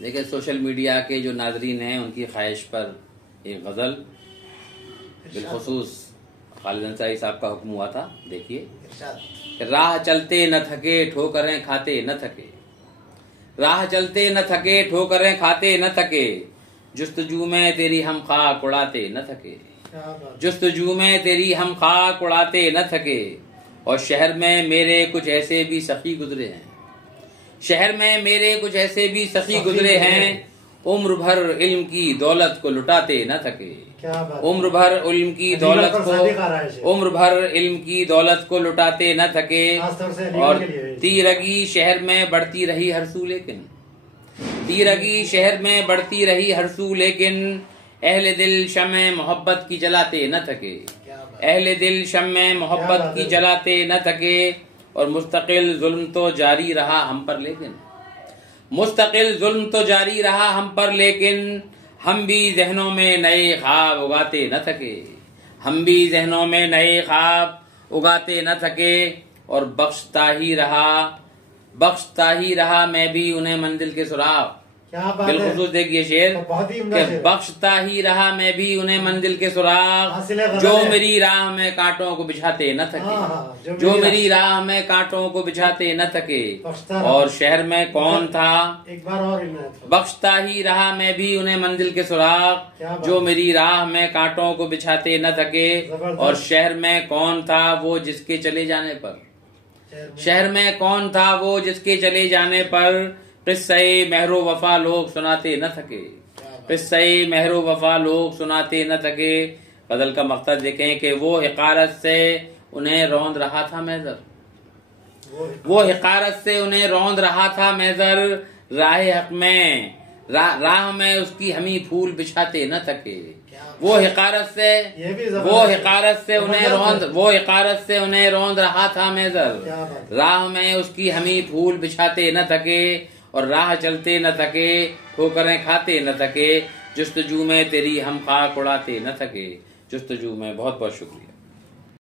देखिए, social media के जो नाजरीन हैं उनकी ख्वाहिश पर एक गज़ल बिलखुसूस खालिद अंसारी साहब का हुक्म हुआ था। देखिए, राह चलते न थके ठोकरें खाते न थके, राह चलते न थके ठोकरें खाते न थके, जुस्तजू में तेरी हम खाक उड़ाते न थके, जुस्तजू में तेरी हम खाक उड़ाते न थके। और शहर में मेरे कुछ ऐसे भी सखी गुजरे हैं, शहर में मेरे कुछ ऐसे भी सखी गुजरे हैं, उम्र भर इल्म की दौलत को लुटाते न थके, उम्र भर इल्म की दौलत को, उम्र भर इल्म की दौलत को लुटाते न थके। और तीरगी शहर में बढ़ती रही हर सू, लेकिन तीरगी शहर में बढ़ती रही हर सू, लेकिन अहले दिल शम्मे मोहब्बत की जलाते न थके, अहले दिल शम्मे मोहब्बत की जलाते न थके। और मुस्तकिल जुल्म तो जारी रहा हम पर, लेकिन मुस्तकिल जुल्म तो जारी रहा हम पर, लेकिन हम भी जहनों में नए ख्वाब उगाते न थके, हम भी जहनों में नए ख्वाब उगाते न थके। और बख्शता ही रहा मैं भी उन्हें मंजिल के सुराग, बिलखुसूस देखिए शेर, कि बख्शता ही रहा मैं भी उन्हें मंजिल के सुराग, जो मेरी राह में कांटों को बिछाते न थके, जो मेरी राह में कांटों को बिछाते न थके। और शहर में कौन था, एक बार और बख्शता ही रहा मैं भी उन्हें मंजिल के सुराग, जो मेरी राह में कांटों को बिछाते न थके। और शहर में कौन था वो जिसके चले जाने पर, शहर में कौन था वो जिसके चले जाने पर, किस्से महरो वफा लोग सुनाते न थके, किस्से महरो वफा लोग सुनाते न थके। गजल का मकसद देखें कि वो हिकारत से उन्हें रौंद रहा था मैज़र, वो हिकारत से उन्हें रौंद रहा था मैज़र, राह हक में राह में उसकी हमी फूल बिछाते न थके। वो हिकारत से उन्हें रौंद रहा था मैज़र, राह में उसकी हमी फूल बिछाते न थके। और राह चलते न थके ठोकरें खाते न थके, जुस्तजू में तेरी हम खाक उड़ाते न थके, जुस्तजू में। बहुत बहुत शुक्रिया।